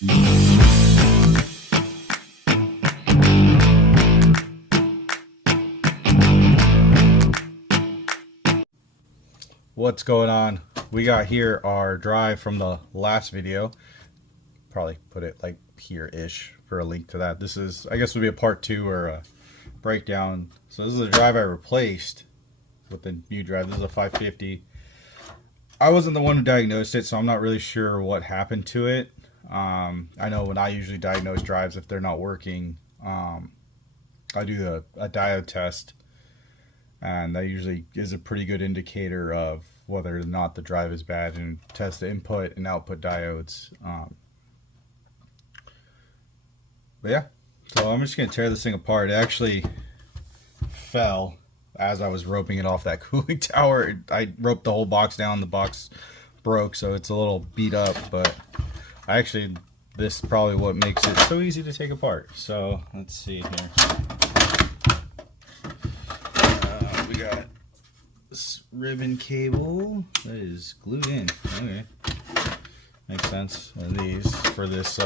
What's going on? We got here our drive from the last video. Probably put it like here-ish for a link to that. This is, I guess, would be a part 2 or a breakdown. So this is the drive I replaced with the new drive. This is a 550. I wasn't the one who diagnosed it, so I'm not really sure what happened to it. I know when I usually diagnose drives, if they're not working, I do a diode test. And that usually is a pretty good indicator of whether or not the drive is bad, and test the input and output diodes. But yeah, so I'm just going to tear this thing apart. It actually fell as I was roping it off that cooling tower. I roped the whole box down, the box broke, so it's a little beat up, but this is probably what makes it so easy to take apart. So let's see here. We got this ribbon cable that is glued in. Okay, makes sense. And these for this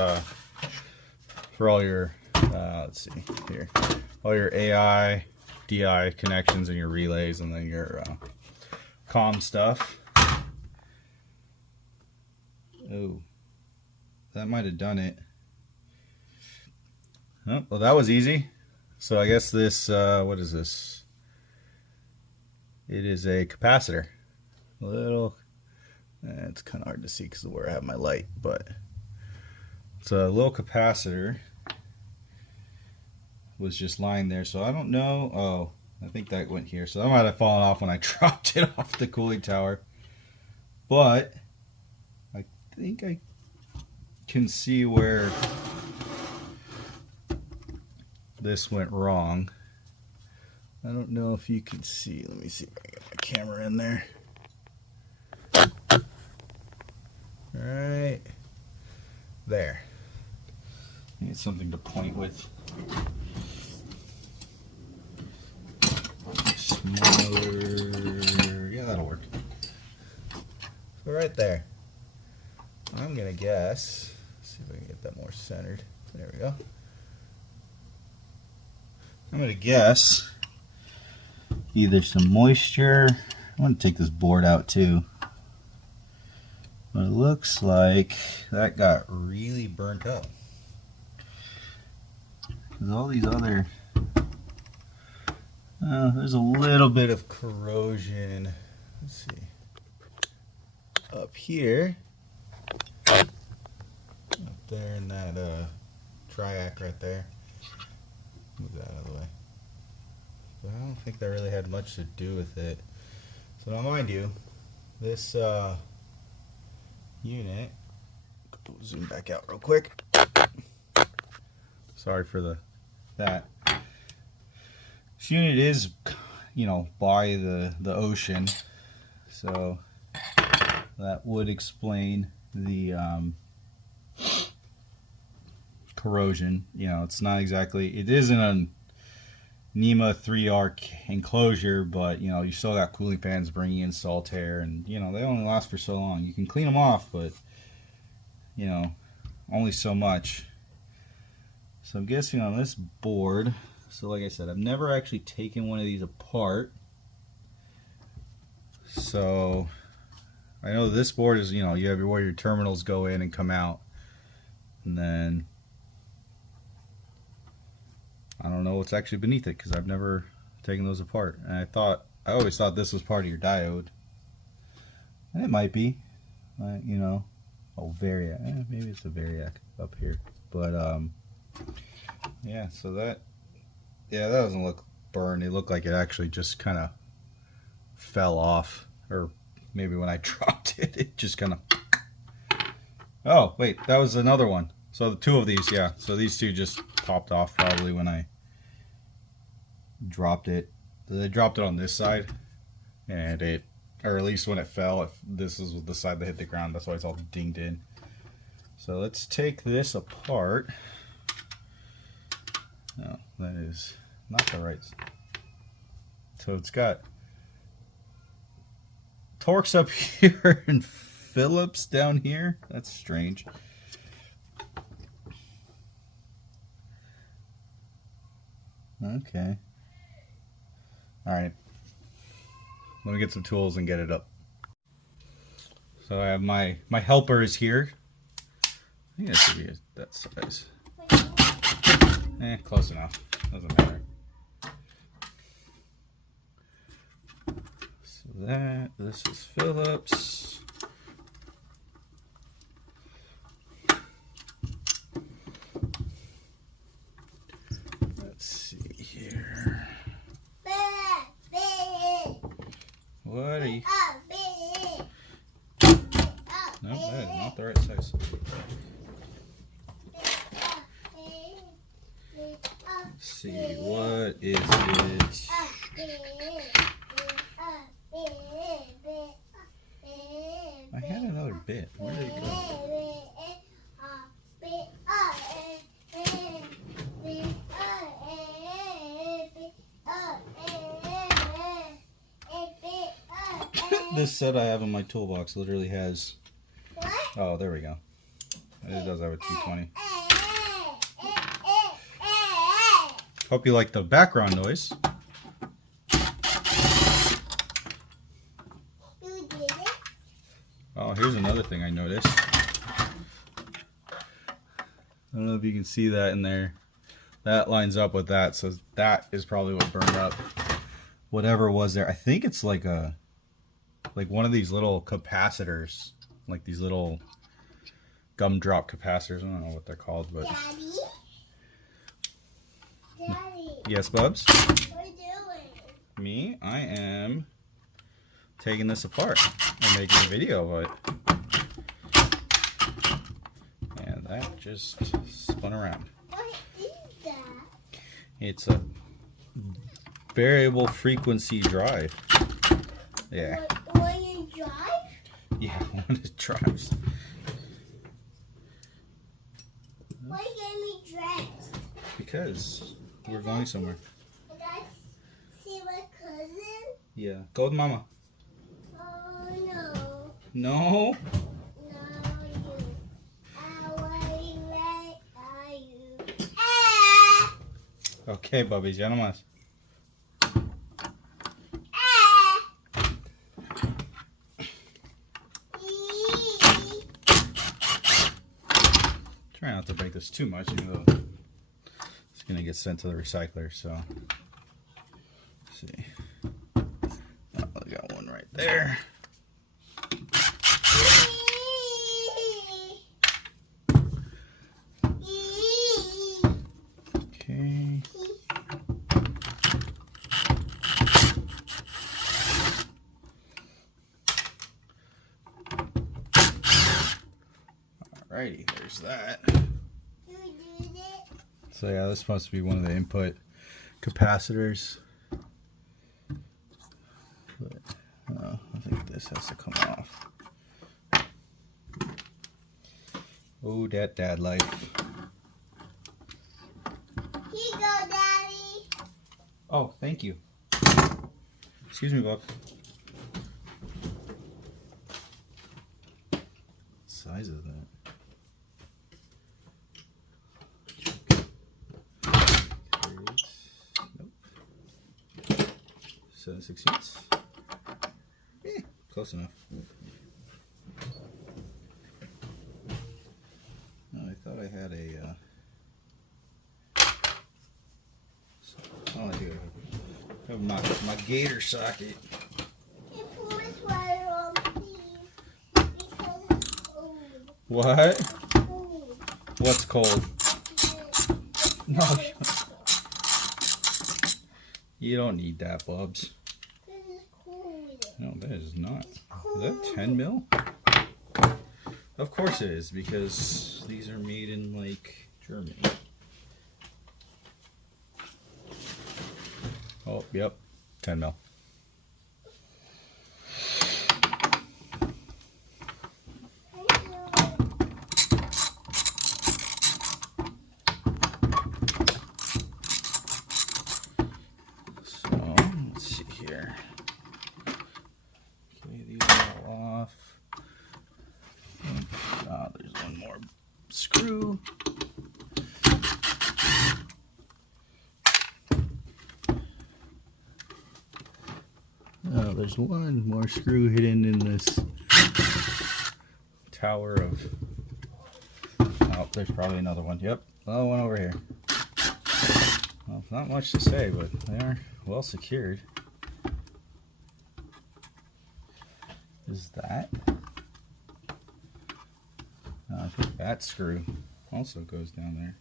for all your let's see here, all your AI, DI connections and your relays, and then your comm stuff. Oh, that might have done it. Oh, well, that was easy. So I guess this what is this? It is a capacitor. It's kind of hard to see because of where I have my light, but it's a little capacitor. Was just lying there, so I don't know. Oh, I think that went here, so that might have fallen off when I dropped it off the cooling tower. But I think I can see where this went wrong. I don't know if you can see. Let me see if I can get my camera in there. Right there. I need something to point with. Smaller. Yeah, that'll work. So right there. I'm gonna guess. Let's see if I can get that more centered. There we go. I'm gonna guess either some moisture. I want to take this board out too. But it looks like that got really burnt up. Because all these other, there's a little bit of corrosion. Let's see. Up here. Up there in that triac right there. Move that out of the way. But I don't think that really had much to do with it. So now mind you, this unit, zoom back out real quick. Sorry for that. This unit is, you know, by the ocean, so that would explain the corrosion. You know, it's not exactly, it isn't a NEMA 3R enclosure, but you know, you still got cooling fans bringing in salt air, and you know, they only last for so long. You can clean them off, but you know, only so much. So I'm guessing on this board, so like I said, I've never actually taken one of these apart, so I know this board is, you know, you have where your terminals go in and come out, and then I don't know what's actually beneath it because I've never taken those apart. And I always thought this was part of your diode. And it might be, you know, variac. Maybe it's a variac up here. But yeah. So that doesn't look burned. It looked like it actually just kind of fell off, or maybe when I dropped it, it just kind of. Oh wait, that was another one. So the two of these, yeah. So these two just popped off probably when I dropped it. They dropped it on this side, and it, or at least when it fell, if this is the side that hit the ground, that's why it's all dinged in. So let's take this apart. No, that is not the right. So it's got Torx up here and Phillips down here. That's strange. Okay. All right. Let me get some tools and get it up. So I have my helpers here. I think that should be that size. Close enough. Doesn't matter. So this is Phillips. Let's see here. What are you? No, that is not the right size. Let's see, what is it? I had another bit. Where did it go? This set I have in my toolbox literally has... Oh, there we go. It does have a 220. Hope you like the background noise. Oh, here's another thing I noticed. I don't know if you can see that in there. That lines up with that, so that is probably what burned up whatever was there. I think it's like one of these little capacitors, like these little gumdrop capacitors. I don't know what they're called, but Daddy? Daddy? Yes, Bubs? What are you doing? Me? I am taking this apart and making a video of it. And that just spun around. What is that? It's a variable frequency drive. Yeah. What you drive? Yeah, one it drives. Why you getting me dressed? Because we're going somewhere. Can I see my cousin? Yeah. Go with Mama. Oh no. No? No, you. Where are you? Ah! Okay, Bubbies, ya nomás. Try not to break this too much, even though it's going to get sent to the recycler, so. Let's see. Oh, I got one right there. Okay. Alrighty, there's that. So yeah, this must be one of the input capacitors. But, I think this has to come off. Oh, that dad life. Here you go, Daddy. Oh, thank you. Excuse me, Bob. What size is that? Nope. 7/16. Close enough. Oh, I thought I had a. Oh, I do have my gator socket. Can you pull my sweater on, please? Because it's cold. What? Cold. What's cold? No. You don't need that, Bubs. This is cold. No, that is not. It's cold. Is that 10 mil? Of course it is, because these are made in, like, Germany. Oh, yep. 10 mil. So, let's see here. Okay, these are all off. There's one more screw. Oh, there's one more screw hidden in this tower of... Oh, there's probably another one. Yep, another one over here. Well, not much to say, but they are well secured. Is that? I think that screw also goes down there.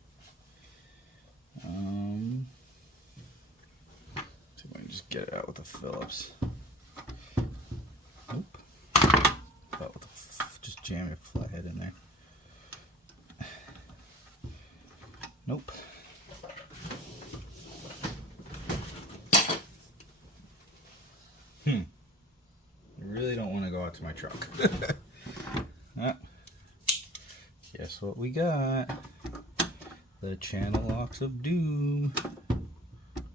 See if I can just get it out with the Phillips. Nope. Oh, just jam your flathead in there. Nope. I really don't want to go out to my truck. Guess what we got? The channel locks of doom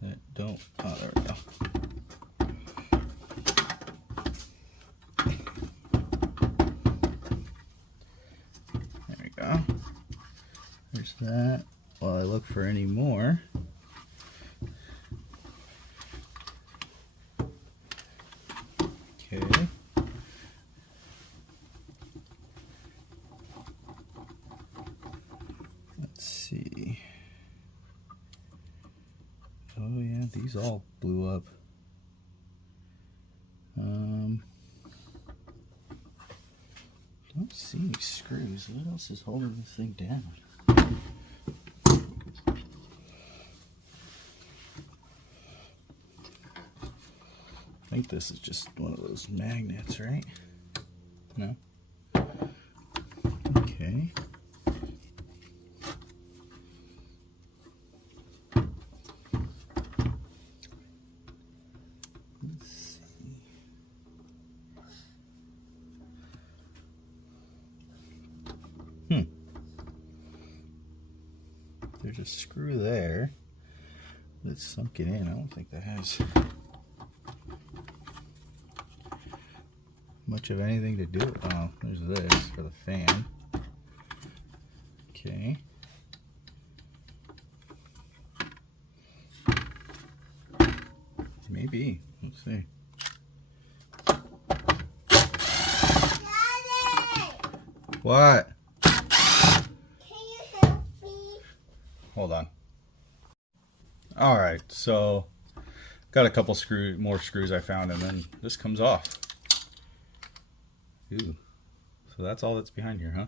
that don't... Oh, there we go. There we go. There's that. While I look for any more. Okay. Let's see. Oh yeah, these all blew up. Don't see any screws. What else is holding this thing down? I think this is just one of those magnets, right? No? Okay. Let's see. There's a screw there that's sunken in. I don't think that has much of anything to do with... Oh, there's this for the fan. Okay. Maybe. Let's see. Daddy! What? Can you help me? Hold on. Alright, so got a couple more screws I found, and then this comes off. Ooh. So that's all that's behind here, huh?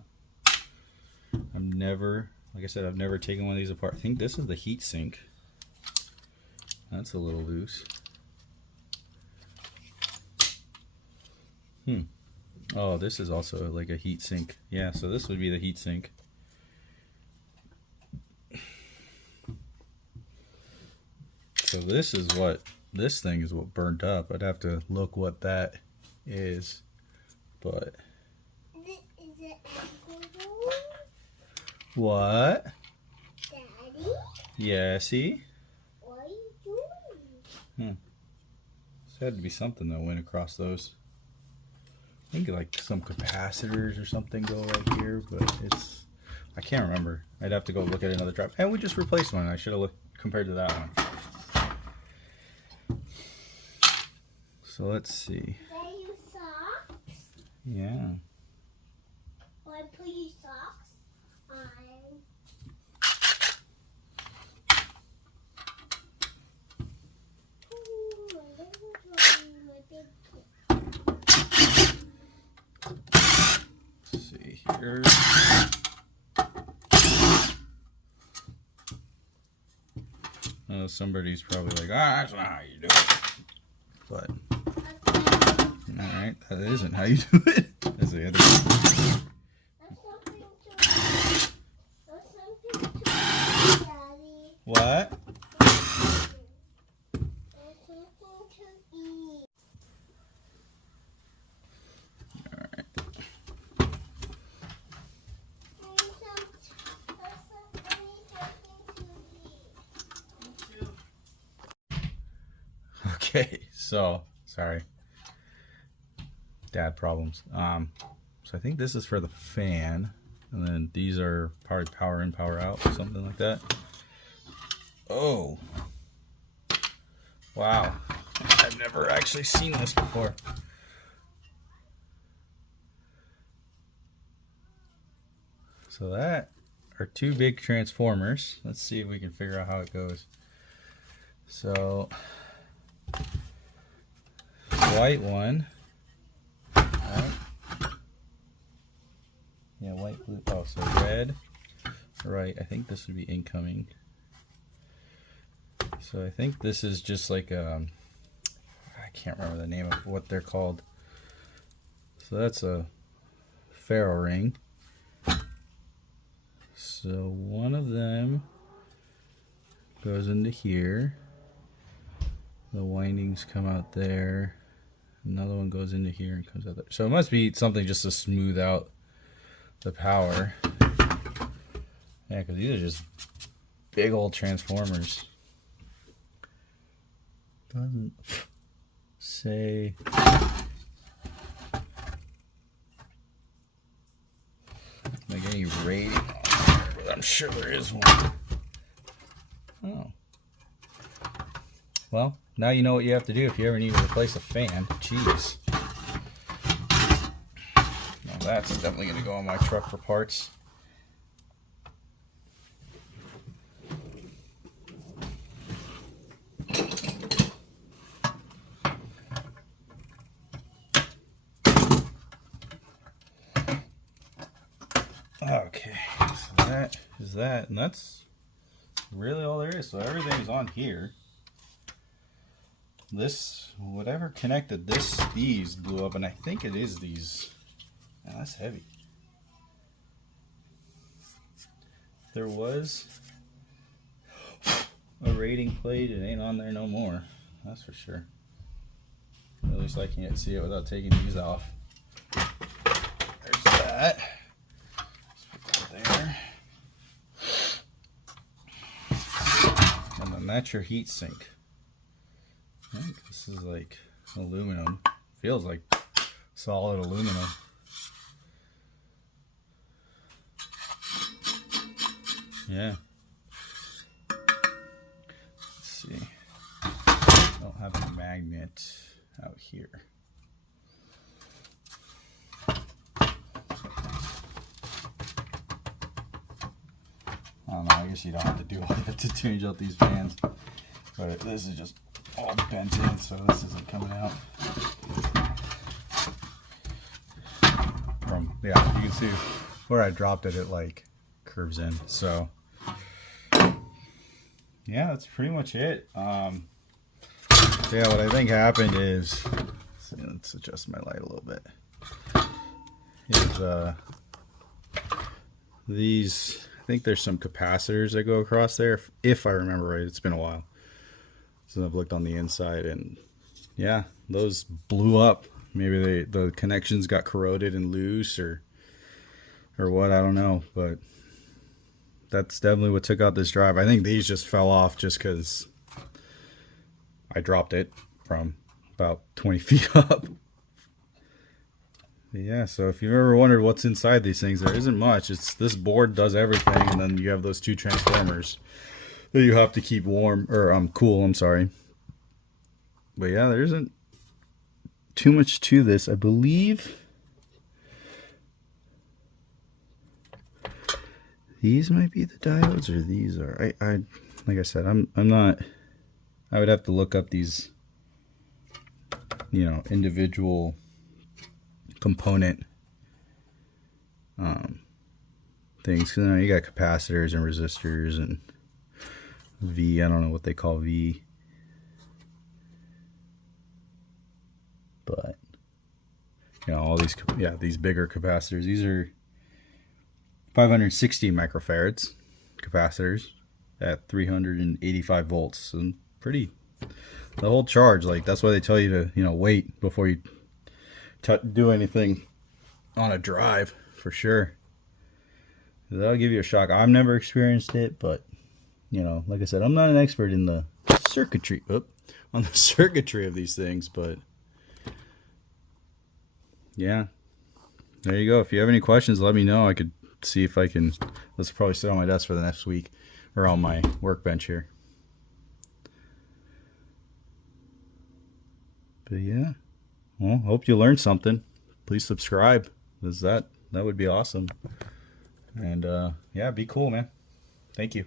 Like I said, I've never taken one of these apart. I think this is the heat sink. That's a little loose. Oh, this is also like a heat sink. Yeah, so this would be the heat sink. So this thing is what burned up. I'd have to look what that is. But Is it alcohol? what? Daddy? Yeah, see? What are you doing? This had to be something that went across those. I think like some capacitors or something go right here, but I can't remember. I'd have to go look at another drive. And we just replaced one. I should have compared to that one. So let's see. Daddy, you socks? Yeah. Or put your socks on. Ooh, my little drawing, my big kid. Let's see here. Oh, somebody's probably like, that's not how you do it. But alright, that isn't how you do it. That's the other one. That's something to eat, Daddy. What? That's something to eat. Alright. Okay, so sorry. Dad problems. So I think this is for the fan, and then these are probably power in, power out, something like that. Oh, wow! I I've never actually seen this before. So that are two big transformers. Let's see if we can figure out how it goes. So white one. Right. Yeah, white, blue. Oh, so red. Right. I think this would be incoming. So I think this is just like I can't remember the name of what they're called. So that's a ferro ring. So one of them goes into here. The windings come out there. Another one goes into here and comes out there. So it must be something just to smooth out the power. Yeah, because these are just big old transformers. Doesn't say. Like any rating on there, but I'm sure there is one. Oh. Well, now you know what you have to do if you ever need to replace a fan. Jeez. Now that's definitely going to go on my truck for parts. Okay, so that is that, and that's really all there is. So everything's on here. This, whatever connected these blew up, and I think it is these. Man, that's heavy. There was a rating plate. It ain't on there no more. That's for sure. At least I can't see it without taking these off. There's that. There. And then that's your heat sink. I think this is like aluminum. Feels like solid aluminum. Yeah. Let's see. Don't have a magnet out here. I don't know, I guess you don't have to do all that to change out these fans. But this is just all bent in, so this isn't coming out. Yeah, you can see where I dropped it, it like curves in. So yeah, that's pretty much it. Yeah, what I think happened is, let's adjust my light a little bit. Is these, I think there's some capacitors that go across there, if I remember right. It's been a while since I've looked on the inside, and yeah, those blew up. Maybe the connections got corroded and loose, or what, I don't know, but that's definitely what took out this drive. I think these just fell off just because I dropped it from about 20 feet up. Yeah, so if you've ever wondered what's inside these things, there isn't much. It's this board does everything, and then you have those two transformers that you have to keep warm, or cool, I'm sorry. But yeah, there isn't too much to this. I believe these might be the diodes, or these are. I like I said, I'm not. I would have to look up these, individual component things. Because you got capacitors and resistors and V. I don't know what they call V. But all these, these bigger capacitors. These are 560 microfarads capacitors at 385 volts, and pretty, the whole charge. Like, that's why they tell you to wait before you do anything on a drive, for sure. That'll give you a shock. I've never experienced it, but like I said, I'm not an expert in the circuitry on the circuitry of these things, but yeah, there you go. If you have any questions, let me know. I could see if I can. Let's probably sit on my desk for the next week, or on my workbench here. But yeah, well, hope you learned something. Please subscribe, because that would be awesome. And yeah, be cool, man. Thank you.